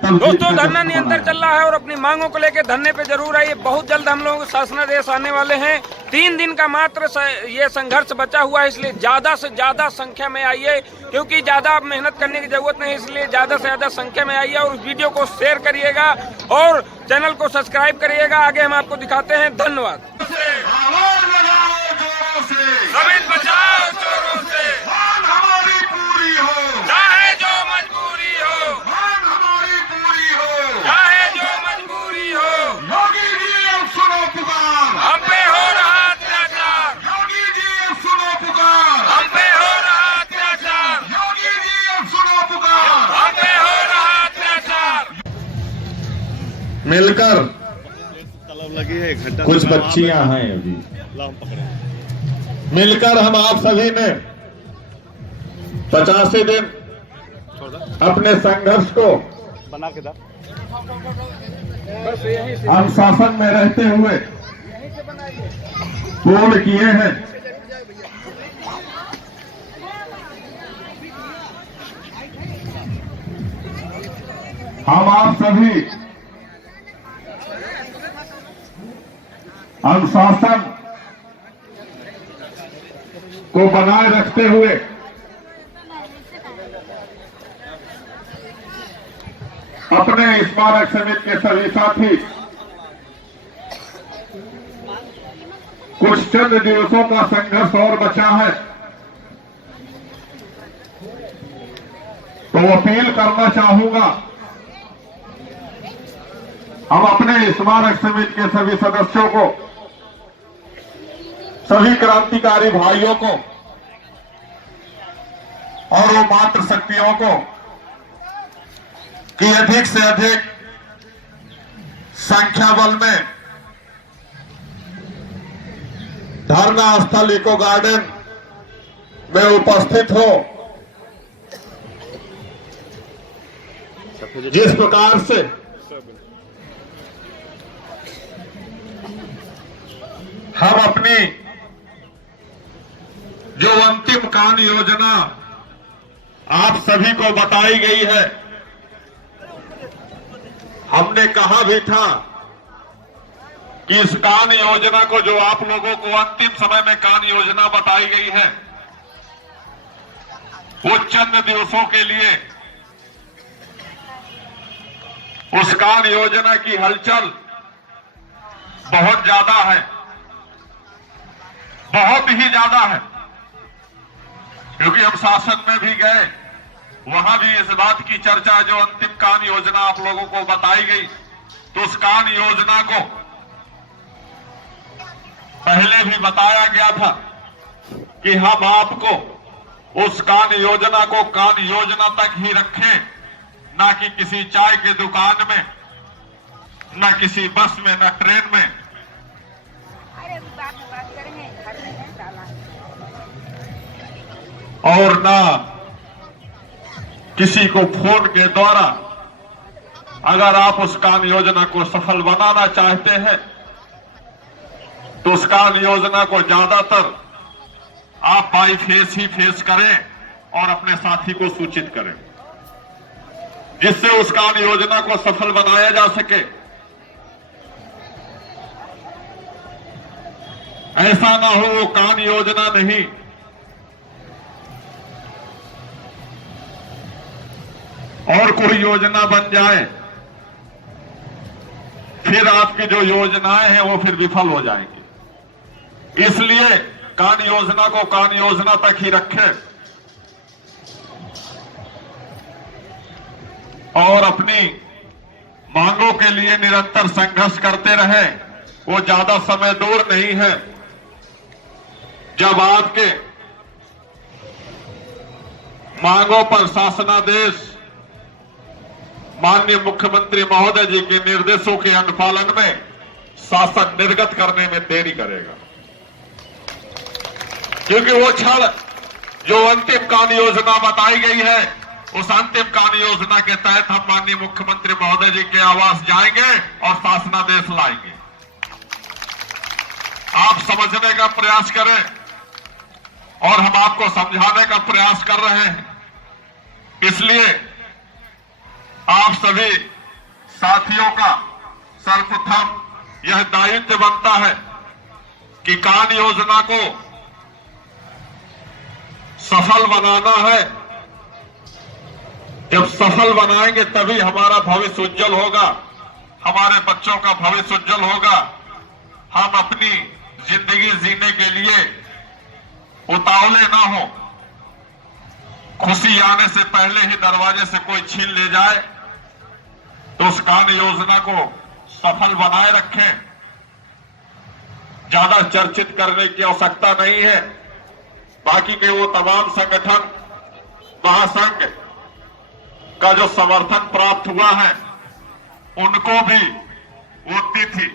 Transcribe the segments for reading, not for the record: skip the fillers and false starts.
दोस्तों धरना निरंतर चल रहा है और अपनी मांगों को लेकर धरने पे जरूर आइए। बहुत जल्द हम लोग शासनादेश आने वाले हैं। 3 दिन का मात्र ये संघर्ष बचा हुआ है, इसलिए ज्यादा से ज्यादा संख्या में आइए, क्योंकि ज्यादा मेहनत करने की जरूरत नहीं, इसलिए ज्यादा से ज्यादा संख्या में आइए और उस वीडियो को शेयर करिएगा और चैनल को सब्सक्राइब करिएगा। आगे हम आपको दिखाते हैं। धन्यवाद। मिलकर कुछ बच्चियां हैं अभी मिलकर हम आप सभी ने 85 दिन अपने संघर्ष को हम शासन में रहते हुए पूर्ण किए हैं। हम आप सभी अनुशासन को बनाए रखते हुए अपने स्मारक समिति के सभी साथी कुछ चंद दिवसों का संघर्ष और बचा है, तो अपील करना चाहूंगा। हम अपने स्मारक समिति के सभी सदस्यों को, सभी क्रांतिकारी भाइयों को और वो मातृ शक्तियों को कि अधिक से अधिक संख्या बल में धरना स्थल इको गार्डन में उपस्थित हो। जिस प्रकार से हम अपनी जो अंतिम कार्य योजना आप सभी को बताई गई है, हमने कहा भी था कि इस कार्य योजना को, जो आप लोगों को अंतिम समय में कार्य योजना बताई गई है, वो चंद दिवसों के लिए उस कार्य योजना की हलचल बहुत ज्यादा है, बहुत ही ज्यादा है। क्योंकि हम शासन में भी गए, वहां भी इस बात की चर्चा, जो अंतिम कार्य योजना आप लोगों को बताई गई, तो उस कार्य योजना को पहले भी बताया गया था कि हम आपको उस कार्य योजना को कार्य योजना तक ही रखें, ना कि किसी चाय की दुकान में, ना किसी बस में, ना ट्रेन में। और ना किसी को फोन के द्वारा। अगर आप उस कार्य योजना को सफल बनाना चाहते हैं तो उस कार्य योजना को ज्यादातर आप बाई फेस ही फेस करें और अपने साथी को सूचित करें, जिससे उस कार्य योजना को सफल बनाया जा सके। ऐसा ना हो वो कार्य योजना नहीं, और कोई योजना बन जाए, फिर आपकी जो योजनाएं हैं वो फिर विफल हो जाएंगी। इसलिए कार्य योजना को कार्य योजना तक ही रखें और अपनी मांगों के लिए निरंतर संघर्ष करते रहे। वो ज्यादा समय दूर नहीं है जब आपके मांगों पर शासनादेश माननीय मुख्यमंत्री महोदय जी के निर्देशों के अनुपालन में शासन निर्गत करने में देरी करेगा। क्योंकि वो क्षण जो अंतिम कार्य योजना बताई गई है, उस अंतिम कार्य योजना के तहत हम माननीय मुख्यमंत्री महोदय जी के आवास जाएंगे और शासनादेश लाएंगे। आप समझने का प्रयास करें और हम आपको समझाने का प्रयास कर रहे हैं। इसलिए आप सभी साथियों का सर्वप्रथम यह दायित्व बनता है कि कान योजना को सफल बनाना है। जब सफल बनाएंगे तभी हमारा भविष्य उज्जवल होगा, हमारे बच्चों का भविष्य उज्जवल होगा। हम अपनी जिंदगी जीने के लिए उतावले ना हो, खुशी आने से पहले ही दरवाजे से कोई छीन ले जाए, तो उस कान योजना को सफल बनाए रखें। ज्यादा चर्चित करने की आवश्यकता नहीं है। बाकी के वो तमाम संगठन, महासंघ का जो समर्थन प्राप्त हुआ है, उनको भी वो तिथि,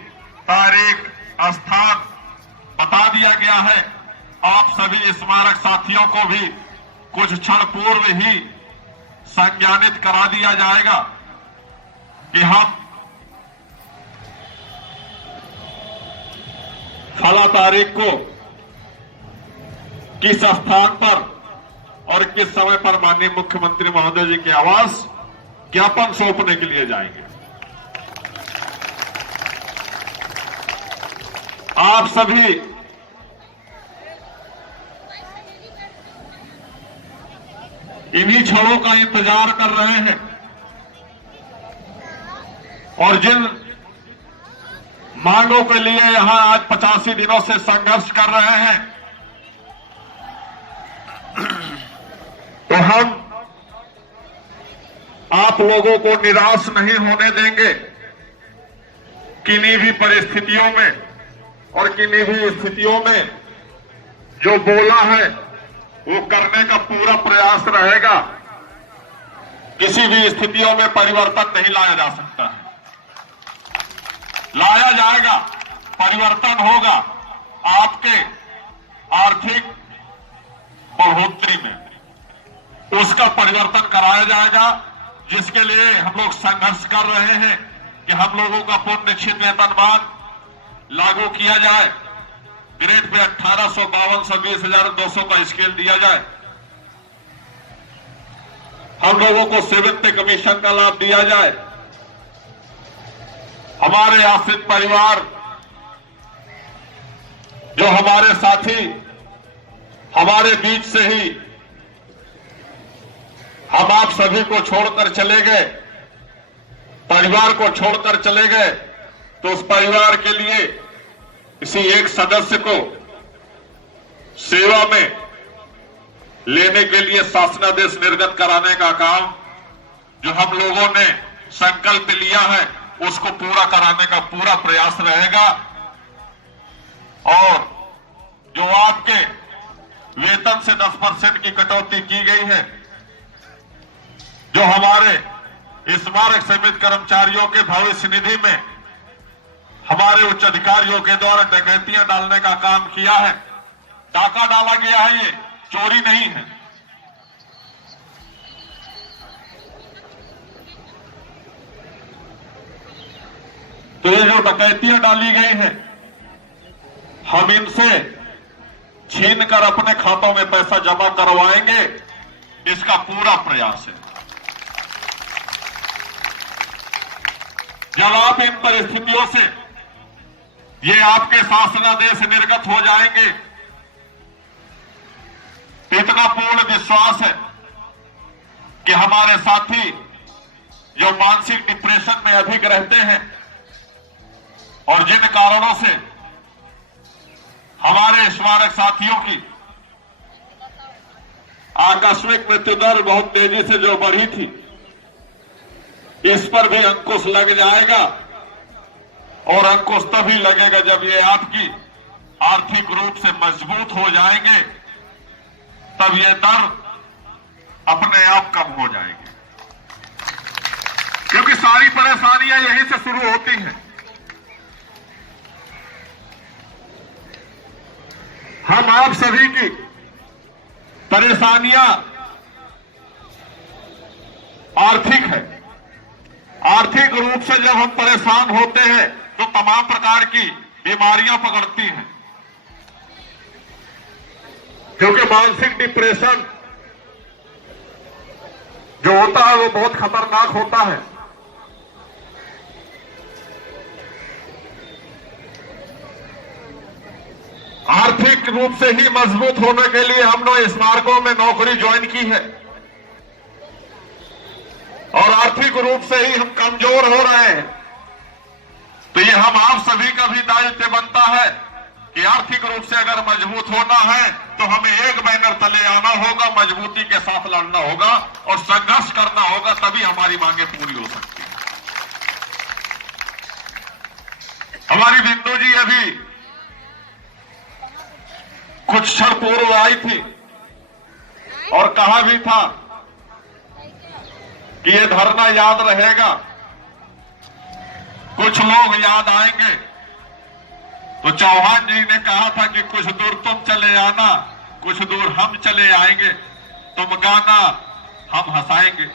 तारीख, स्थान बता दिया गया है। आप सभी स्मारक साथियों को भी कुछ क्षण पूर्व ही संज्ञानित करा दिया जाएगा कि हम फला तारीख को किस स्थान पर और किस समय पर माननीय मुख्यमंत्री महोदय जी के आवास ज्ञापन सौंपने के लिए जाएंगे। आप सभी इन्हीं क्षणों का इंतजार कर रहे हैं और जिन मांगों के लिए यहां आज 85 दिनों से संघर्ष कर रहे हैं, तो हम आप लोगों को निराश नहीं होने देंगे। किन्हीं भी परिस्थितियों में और किन्हीं भी स्थितियों में जो बोला है वो करने का पूरा प्रयास रहेगा। किसी भी स्थितियों में परिवर्तन नहीं लाया जा सकता है, लाया जाएगा, परिवर्तन होगा आपके आर्थिक बढ़ोतरी में, उसका परिवर्तन कराया जाएगा, जिसके लिए हम लोग संघर्ष कर रहे हैं कि हम लोगों का पूर्ण निश्चित वेतनमान लागू किया जाए, ग्रेड पे 1852 20,200 का स्केल दिया जाए, हम लोगों को सेवेंथ कमीशन का लाभ दिया जाए, हमारे आश्रित परिवार जो हमारे साथी हमारे बीच से ही हम आप सभी को छोड़कर चले गए, परिवार को छोड़कर चले गए, तो उस परिवार के लिए किसी एक सदस्य को सेवा में लेने के लिए शासनादेश निर्गत कराने का काम जो हम लोगों ने संकल्प लिया है, उसको पूरा कराने का पूरा प्रयास रहेगा। और जो आपके वेतन से 10% की कटौती की गई है, जो हमारे स्मारक समिति कर्मचारियों के भविष्य निधि में हमारे उच्च अधिकारियों के द्वारा डकैतियां डालने का काम किया है, डाका डाला गया है, ये चोरी नहीं है। तो ये जो डकैतियां डाली गई है, हम इनसे छीनकर अपने खातों में पैसा जमा करवाएंगे, इसका पूरा प्रयास है। जब आप इन परिस्थितियों से ये आपके शासनादेश निर्गत हो जाएंगे, इतना पूर्ण विश्वास है कि हमारे साथी जो मानसिक डिप्रेशन में अधिक रहते हैं और जिन कारणों से हमारे स्मारक साथियों की आकस्मिक मृत्यु दर बहुत तेजी से जो बढ़ी थी, इस पर भी अंकुश लग जाएगा। और अंकुश तभी लगेगा जब ये आपकी आर्थिक रूप से मजबूत हो जाएंगे, तब ये दर अपने आप कम हो जाएगी, क्योंकि सारी परेशानियां यहीं से शुरू होती हैं। हम आप सभी की परेशानियां आर्थिक है। आर्थिक रूप से जब हम परेशान होते हैं तो तमाम प्रकार की बीमारियां पकड़ती हैं, क्योंकि मानसिक डिप्रेशन जो होता है वो बहुत खतरनाक होता है। आर्थिक रूप से ही मजबूत होने के लिए हमने स्मारकों में नौकरी ज्वाइन की है और आर्थिक रूप से ही हम कमजोर हो रहे हैं। तो ये हम आप सभी का भी दायित्व बनता है कि आर्थिक रूप से अगर मजबूत होना है तो हमें एक बैनर तले आना होगा, मजबूती के साथ लड़ना होगा और संघर्ष करना होगा, तभी हमारी मांगे पूरी हो सकती है। हमारी बिंदु जी अभी कुछ क्षण पूर्व आई थी और कहा भी था कि ये धरना याद रहेगा, कुछ लोग याद आएंगे। तो चौहान जी ने कहा था कि कुछ दूर तुम चले आना, कुछ दूर हम चले आएंगे, तुम गाना हम हंसाएंगे।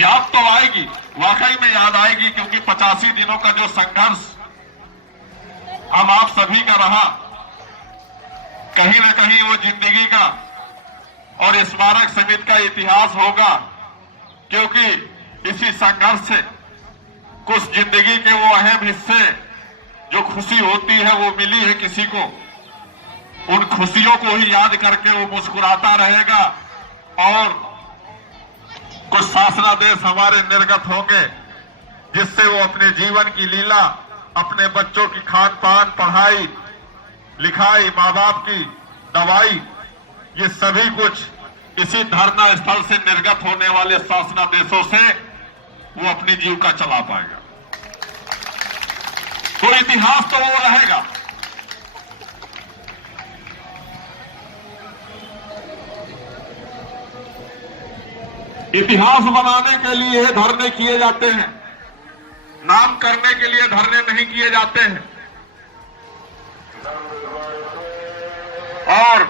याद तो आएगी, वाकई में याद आएगी, क्योंकि 85 दिनों का जो संघर्ष हम आप सभी का रहा, कहीं न कहीं वो जिंदगी का और स्मारक समिति का इतिहास होगा, क्योंकि इसी संघर्ष से कुछ जिंदगी के वो अहम हिस्से जो खुशी होती है वो मिली है किसी को, उन खुशियों को ही याद करके वो मुस्कुराता रहेगा और कुछ शासनादेश हमारे निर्गत होंगे जिससे वो अपने जीवन की लीला, अपने बच्चों की खान पान, पढ़ाई लिखाई, माँ बाप की दवाई, ये सभी कुछ इसी धरना स्थल से निर्गत होने वाले शासनादेशों से वो अपनी जीविका चला पाएगा। तो इतिहास तो वो रहेगा। इतिहास बनाने के लिए धरने किए जाते हैं, नाम करने के लिए धरने नहीं किए जाते हैं। और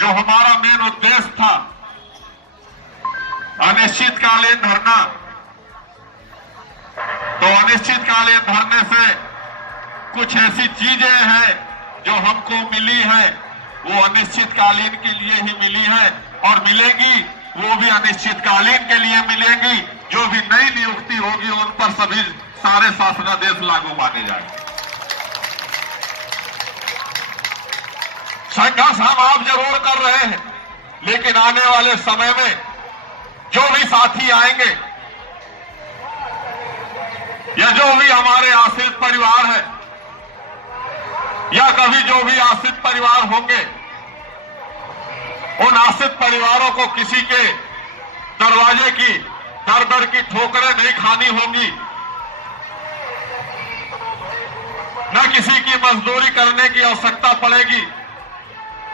जो हमारा मेन उद्देश्य था अनिश्चितकालीन धरना, तो अनिश्चितकालीन धरने से कुछ ऐसी चीजें हैं जो हमको मिली है, वो अनिश्चितकालीन के लिए ही मिली है और मिलेंगी, वो भी अनिश्चितकालीन के लिए मिलेंगी। जो भी नई नियुक्ति होगी उन पर सभी सारे शासनादेश लागू माने जाएंगे। संघर्ष हम आप जरूर कर रहे हैं, लेकिन आने वाले समय में जो भी साथी आएंगे या जो भी हमारे आश्रित परिवार है या कभी जो भी आश्रित परिवार होंगे, उन आश्रित परिवारों को किसी के दरवाजे की दर दर की ठोकरें नहीं खानी होंगी, न किसी की मजदूरी करने की आवश्यकता पड़ेगी।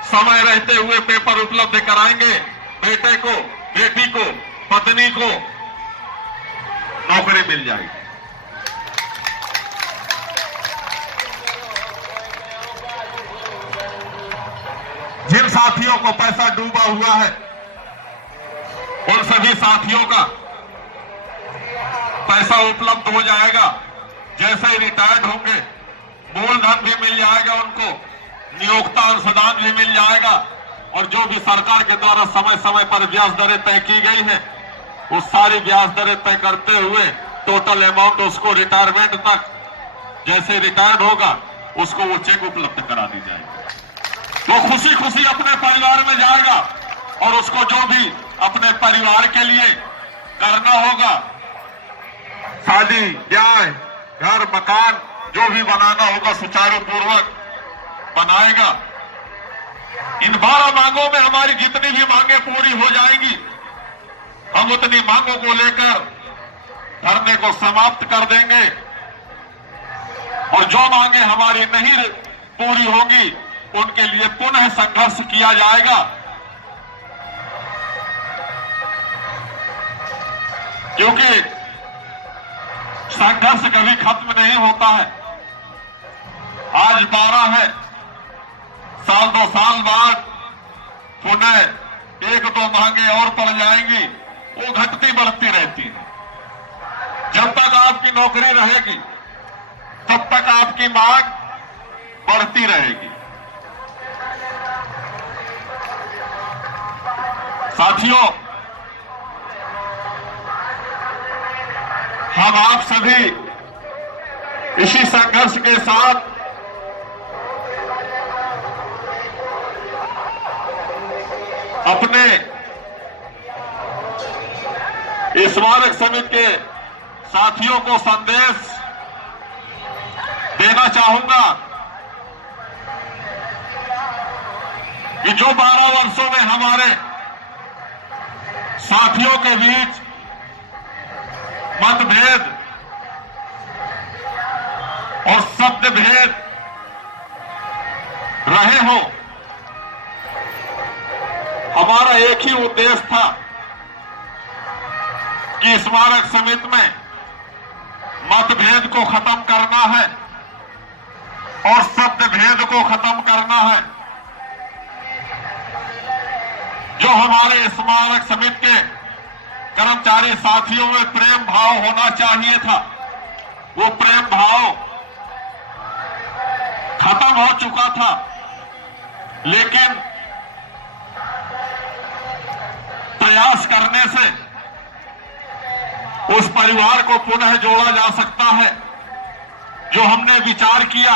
समय रहते हुए पेपर उपलब्ध कराएंगे, बेटे को, बेटी को, पत्नी को नौकरी मिल जाएगी। जिन साथियों को पैसा डूबा हुआ है उन सभी साथियों का पैसा उपलब्ध हो जाएगा। जैसे ही रिटायर्ड होंगे मूलधन भी मिल जाएगा, उनको नियोक्ता अंशदान भी मिल जाएगा और जो भी सरकार के द्वारा समय समय पर ब्याज दरें तय की गई है उस सारी ब्याज दरें तय करते हुए टोटल अमाउंट उसको रिटायरमेंट तक जैसे रिटायर्ड होगा उसको वो चेक उपलब्ध करा दी जाएगी। वो खुशी खुशी अपने परिवार में जाएगा और उसको जो भी अपने परिवार के लिए करना होगा, शादी, ब्याह, घर, मकान जो भी बनाना होगा सुचारू पूर्वक बनाएगा। इन 12 मांगों में हमारी जितनी भी मांगे पूरी हो जाएंगी, हम उतनी मांगों को लेकर धरने को समाप्त कर देंगे और जो मांगे हमारी नहीं पूरी होंगी उनके लिए पुनः संघर्ष किया जाएगा। क्योंकि संघर्ष कभी खत्म नहीं होता है। आज 12 है, साल 2 साल बाद पुनः 1-2 मांगे और पड़ जाएंगी, वो घटती बढ़ती रहती है। जब तक आपकी नौकरी रहेगी तब तक आपकी मांग बढ़ती रहेगी। साथियों, हम आप सभी इसी संघर्ष के साथ अपने स्मारक समिति के साथियों को संदेश देना चाहूंगा कि जो 12 वर्षों में हमारे साथियों के बीच मतभेद और शब्दभेद रहे हो, हमारा एक ही उद्देश्य था कि स्मारक समिति में मतभेद को खत्म करना है और शब्दभेद को खत्म करना है। जो हमारे स्मारक समिति के कर्मचारी साथियों में प्रेम भाव होना चाहिए था, वो प्रेम भाव खत्म हो चुका था, लेकिन प्रयास करने से उस परिवार को पुनः जोड़ा जा सकता है। जो हमने विचार किया,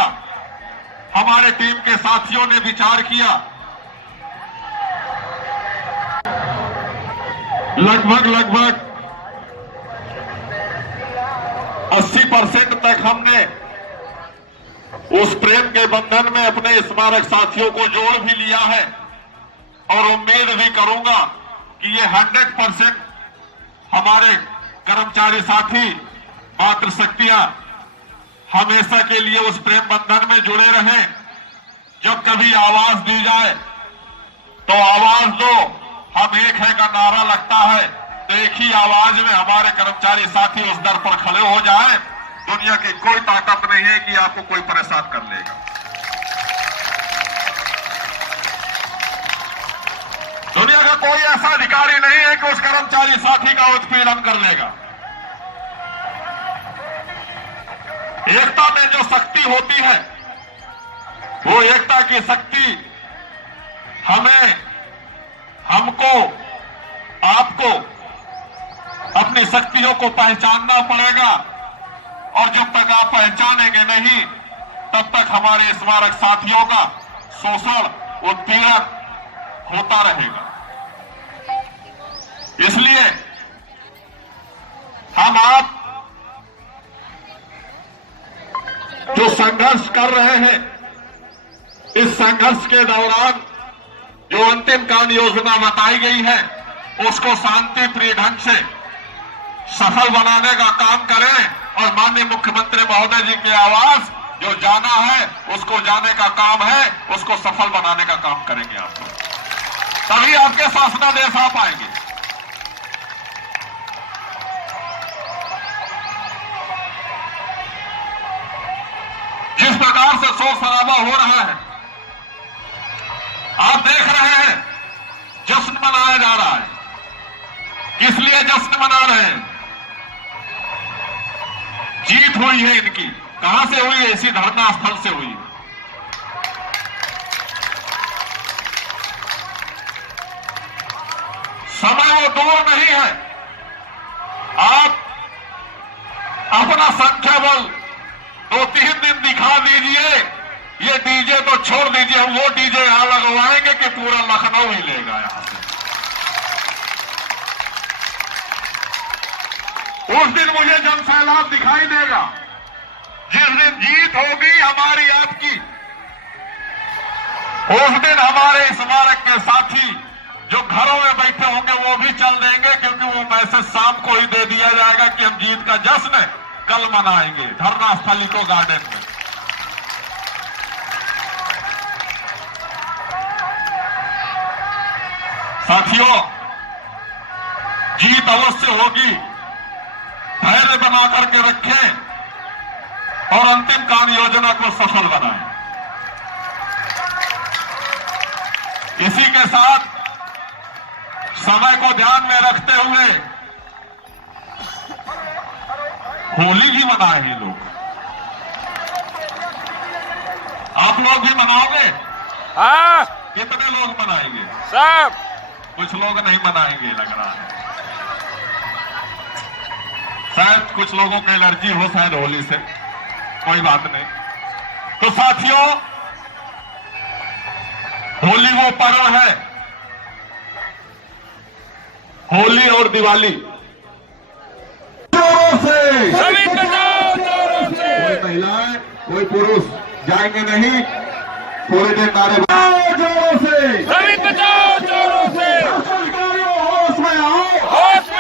हमारे टीम के साथियों ने विचार किया, लगभग 80% तक हमने उस प्रेम के बंधन में अपने स्मारक साथियों को जोड़ भी लिया है और उम्मीद भी करूंगा कि ये 100% हमारे कर्मचारी साथी मातृशक्तियां हमेशा के लिए उस प्रेम बंधन में जुड़े रहें। जब कभी आवाज दी जाए तो आवाज दो, हम एक है का नारा लगता है, तो एक ही आवाज में हमारे कर्मचारी साथी उस दर पर खड़े हो जाए। दुनिया की कोई ताकत नहीं है कि आपको कोई परेशान कर लेगा। दुनिया का कोई ऐसा अधिकारी नहीं है कि उस कर्मचारी साथी का उत्पीड़न कर लेगा। एकता में जो शक्ति होती है, वो एकता की शक्ति हमको, आपको अपनी शक्तियों को पहचानना पड़ेगा और जब तक आप पहचानेंगे नहीं, तब तक हमारे स्मारक साथियों का शोषण, उत्पीड़न होता रहेगा। इसलिए हम आप जो संघर्ष कर रहे हैं, इस संघर्ष के दौरान जो अंतिम कार्य योजना बताई गई है, उसको शांति प्रिय ढंग से सफल बनाने का काम करें और माननीय मुख्यमंत्री महोदय जी के आवास जो जाना है, उसको जाने का काम है, उसको सफल बनाने का काम करेंगे आप लोग, तभी आपके शासनादेश आ पाएंगे। जिस प्रकार से शोर शराबा हो रहा है, आप देख रहे हैं, जश्न मनाया जा रहा है। किस लिए जश्न मना रहे हैं? जीत हुई है इनकी। कहां से हुई है? इसी धरना स्थल से हुई है। समय वो दूर नहीं है। आप अपना संख्या बल 2-3 दिन दिखा दीजिए। ये डीजे तो छोड़ दीजिए, हम वो डीजे यहां लगवाएंगे कि पूरा लखनऊ ही लेगा यहां से। उस दिन मुझे जन सैलाब दिखाई देगा, जिस दिन जीत होगी हमारी आपकी। उस दिन हमारे स्मारक के साथी जो घरों में बैठे होंगे वो भी चल देंगे, क्योंकि वो मैसेज शाम को ही दे दिया जाएगा कि हम जीत का जश्न कल मनाएंगे धरना स्थल इको गार्डन में। साथियों, जीत अवश्य होगी। धैर्य बना करके रखें और अंतिम कार्य योजना को सफल बनाएं। इसी के साथ समय को ध्यान में रखते हुए होली भी मनाएंगे लोग। आप लोग भी मनाओगे? हाँ। कितने लोग मनाएंगे? सब। कुछ लोग नहीं मनाएंगे लग रहा है, शायद कुछ लोगों को एलर्जी हो शायद होली से, कोई बात नहीं। तो साथियों, होली वो पर्व है, होली और दिवाली जोरों से, सभी बजाओ जोरों से। कोई महिलाएं कोई पुरुष जाएंगे नहीं, पूरे दिन नारे बजाओ जोरों से, सभी बजाओ जोरों से। होश में आओ, होश